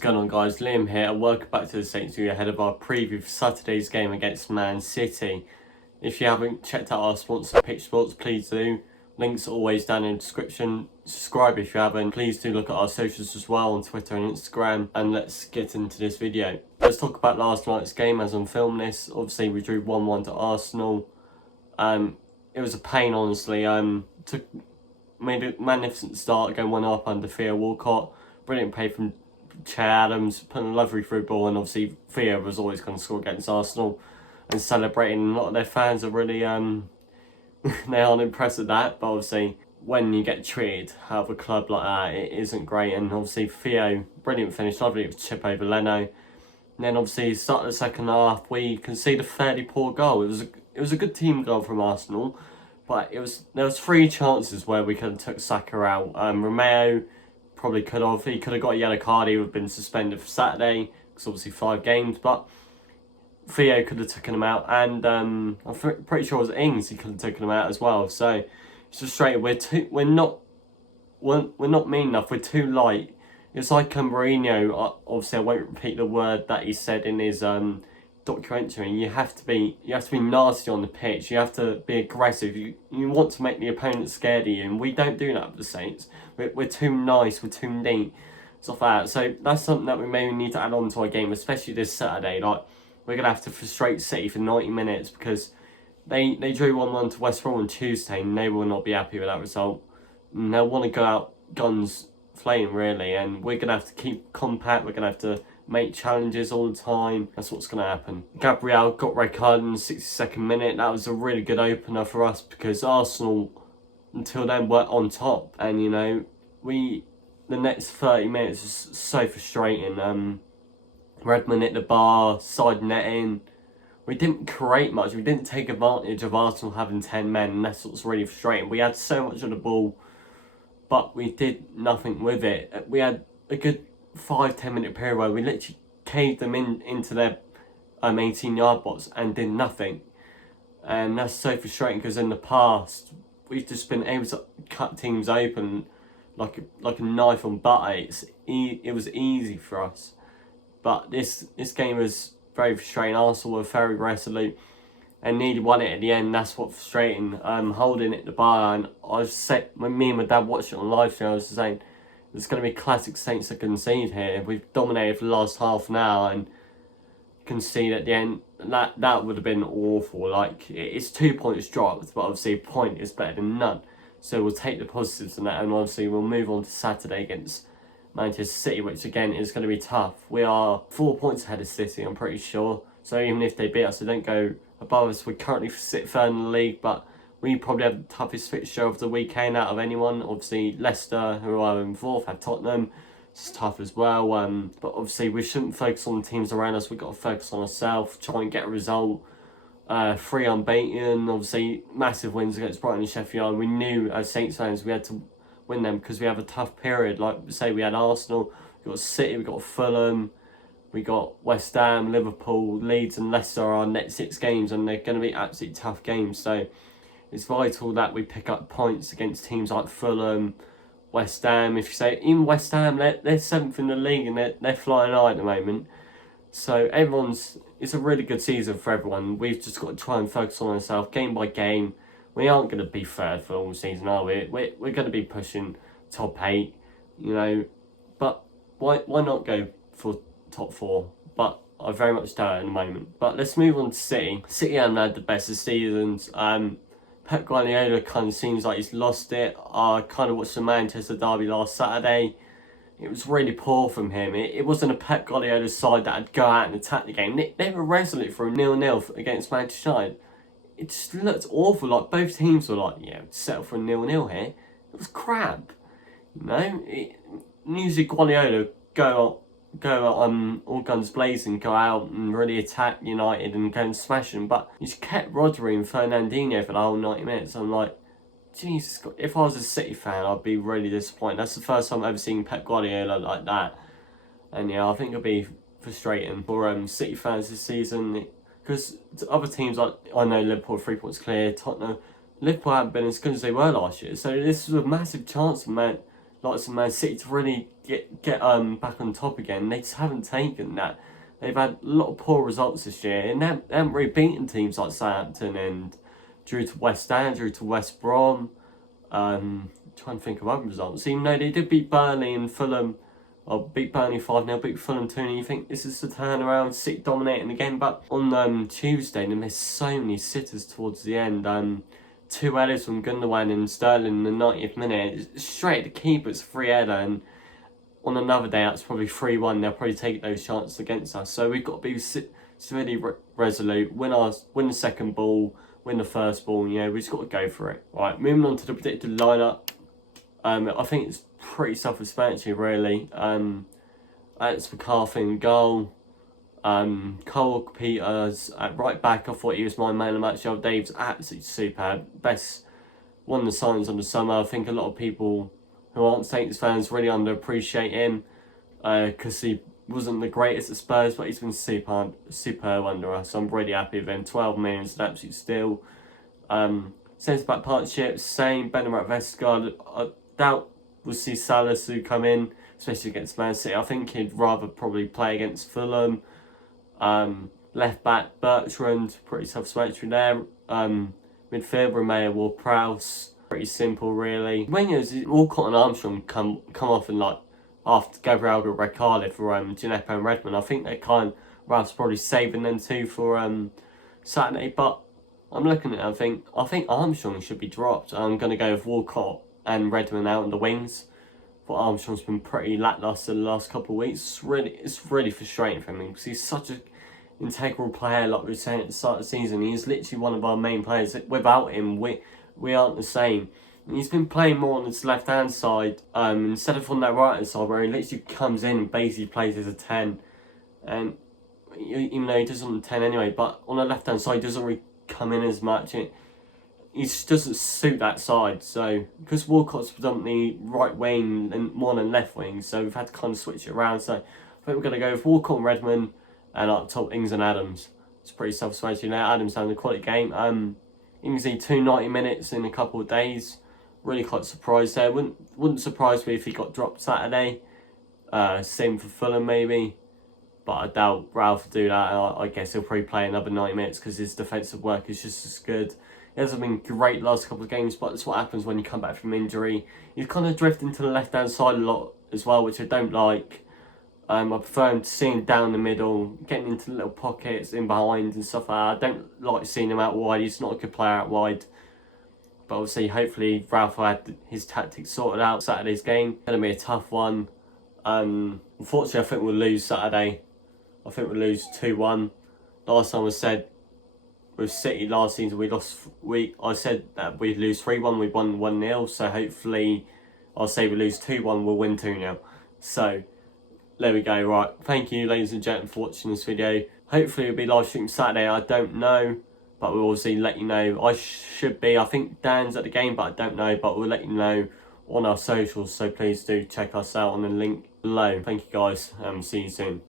going on, guys? Liam here and welcome back to the Saints View ahead of our preview for Saturday's game against Man City. If you haven't checked out our sponsor Pitch Sports, please do. Links are always down in the description. Subscribe if you haven't. Please do look at our socials as well on Twitter and Instagram. And let's get into this video. Let's talk about last night's game as I'm filming this. Obviously we drew 1-1 to Arsenal. It was a pain, honestly. Made a magnificent start, going 1-up under Theo Walcott. Brilliant play from Che Adams, putting a lovely through ball, and obviously Theo was always going to score against Arsenal and celebrating. A lot of their fans are really they aren't impressed with that, but obviously when you get treated out of a club like that, it isn't great. And obviously Theo, brilliant finish, lovely chip over Leno. And then obviously start of the second half, we conceded a fairly poor goal. It was a good team goal from Arsenal, but there was 3 chances where we could have took Saka out. Romeo probably could have. He could have got a yellow card. He would have been suspended for Saturday, because obviously 5 games. But Theo could have taken him out, and I'm pretty sure it was Ings. He could have taken him out as well. So it's frustrating. We're not mean enough. We're too light. It's like Mourinho. Obviously, I won't repeat the word that he said in his documentary. You have to be nasty on the pitch. You have to be aggressive. You want to make the opponent scared of you, and we don't do that with the Saints. We're too nice. We're too neat, stuff like that. So that's something that we maybe need to add on to our game, especially this Saturday. Like, we're gonna have to frustrate City for 90 minutes because they drew 1-1 to West Brom on Tuesday, and they will not be happy with that result. And they'll want to go out guns flame, really, and we're gonna have to keep compact. We're gonna have to make challenges all the time. That's what's going to happen. Gabriel got red card in the 62nd minute. That was a really good opener for us because Arsenal, until then, were on top. And, you know, the next 30 minutes was so frustrating. Redmond hit the bar, side netting. We didn't create much. We didn't take advantage of Arsenal having 10 men, and that's what's really frustrating. We had so much of the ball, but we did nothing with it. We had a good 5-10 minute period where we literally caved them into their 18-yard box and did nothing, and that's so frustrating because in the past we've just been able to cut teams open like a knife on butter. It was easy for us, but this game was very frustrating. Arsenal were very resolute and nearly won it at the end. That's what's frustrating. Holding it the bar, and I was saying, when me and my dad watched it on live stream, I was saying, it's going to be classic Saints to concede here. We've dominated for the last half an hour and concede at the end. That would have been awful. Like, it's 2 points dropped, but obviously a point is better than none. So we'll take the positives in that, and obviously we'll move on to Saturday against Manchester City, which again is going to be tough. We are 4 points ahead of City, I'm pretty sure. So even if they beat us, they don't go above us. We currently sit third in the league, but we probably have the toughest fixture of the weekend out of anyone. Obviously, Leicester, who are in 4th, have Tottenham. It's tough as well. But obviously, we shouldn't focus on the teams around us. We've got to focus on ourselves, try and get a result. 3 unbeaten. Obviously, massive wins against Brighton and Sheffield United. We knew, as Saints fans, we had to win them because we have a tough period. Like, say, we had Arsenal, we got City, we got Fulham, we got West Ham, Liverpool, Leeds and Leicester are our next 6 games, and they're going to be absolutely tough games. So it's vital that we pick up points against teams like Fulham, West Ham. If you say, even West Ham, they're 7th in the league and they're flying high at the moment. So it's a really good season for everyone. We've just got to try and focus on ourselves game by game. We aren't going to be third for all season, are we? We're going to be pushing top 8, you know. But why not go for top 4? But I very much doubt it at the moment. But let's move on to City. City haven't had the best of seasons. Pep Guardiola kind of seems like he's lost it. I kind of watched the Manchester derby last Saturday. It was really poor from him. It wasn't a Pep Guardiola side that would go out and attack the game. They were resolute for a 0-0 against Manchester United. It just looked awful. Like, both teams were like, yeah, settle for a 0-0 here. It was crap. You know, usually Guardiola go all guns blazing, go out and really attack United and go and smash them. But he's kept Rodri and Fernandinho for the whole 90 minutes. I'm like, Jesus God, if I was a City fan, I'd be really disappointed. That's the first time I've ever seen Pep Guardiola like that. And yeah, I think it'll be frustrating for City fans this season. Because other teams, like, I know Liverpool 3 points clear, Tottenham, Liverpool haven't been as good as they were last year. So this was a massive chance for Man City to really get back on top again. They just haven't taken that. They've had a lot of poor results this year, and they haven't really beaten teams like Southampton and drew to West Ham, drew to West Brom. Trying to think of other results. Even though they did beat Burnley and Fulham, or beat Burnley 5-0, beat Fulham 2-0, you think this is the turnaround, City dominating the game. But on Tuesday, they missed so many sitters towards the end. 2 headers from Gundogan and Sterling in the 90th minute. Straight at the keeper's free header, and on another day, that's probably 3-1. They'll probably take those chances against us. So we've got to be really resolute, win the second ball, win the first ball. You know, we've just got to go for it. Right, moving on to the predicted lineup. I think it's pretty self-explanatory, really. It's McCarthy in goal. Cole Peters at right back. I thought he was my man of the match. Dave's absolutely superb. Best one of the signings of the summer. I think a lot of people who aren't Saints fans really underappreciate him because he wasn't the greatest at Spurs, but he's been superb under us. I'm really happy with him. 12 million is an absolute steal. Centre back partnership, same. Benjamin Vestergaard. I doubt we'll see Salisu come in, especially against Man City. I think he'd rather probably play against Fulham. Left back Bertrand, pretty self-explanatory there. Midfield Romeo Ward-Prowse, pretty simple really. Wingers, Walcott and Armstrong come off and like after Gabriel got red carded for Gineppo and Redmond. I think Ralph's probably saving them two for Saturday, but I'm looking at it, I think Armstrong should be dropped. I'm gonna go with Walcott and Redmond out on the wings. But Armstrong's been pretty lacklustre the last couple of weeks. It's really frustrating for me because he's such an integral player. Like we were saying at the start of the season, he's literally one of our main players. Without him, we aren't the same. And he's been playing more on his left hand side instead of on that right hand side where he literally comes in and basically plays as a 10. And even though he does on the 10 anyway, but on the left hand side he doesn't really come in as much. He just doesn't suit that side. So because Walcott's predominantly right wing and more than left wing, so we've had to kind of switch it around. So I think we're going to go with Walcott and Redmond, and up top Ings and Adams. It's pretty self-explanatory there. Adams having a quality game. Ingsley 290 minutes in a couple of days. Really quite surprised there. Wouldn't surprise me if he got dropped Saturday. Same for Fulham maybe. But I doubt Ralph will do that. I guess he'll probably play another 90 minutes because his defensive work is just as good. He hasn't been great last couple of games, but that's what happens when you come back from injury. He's kind of drifting to the left-hand side a lot as well, which I don't like. I prefer him to see him down the middle, getting into little pockets in behind and stuff like that. I don't like seeing him out wide. He's not a good player out wide. But obviously, hopefully, Ralph will have his tactics sorted out. Saturday's game going to be a tough one. Unfortunately, I think we'll lose Saturday. I think we'll lose 2-1. Last time I said with City last season I said that we'd lose 3-1, we won 1-0. So hopefully, I'll say we lose 2-1, we'll win 2-0. So there we go. Right, thank you ladies and gentlemen for watching this video. Hopefully it'll be live stream Saturday, I don't know, but we'll obviously let you know. I think Dan's at the game, but I don't know, but we'll let you know on our socials, so please do check us out on the link below. Thank you guys, see you soon.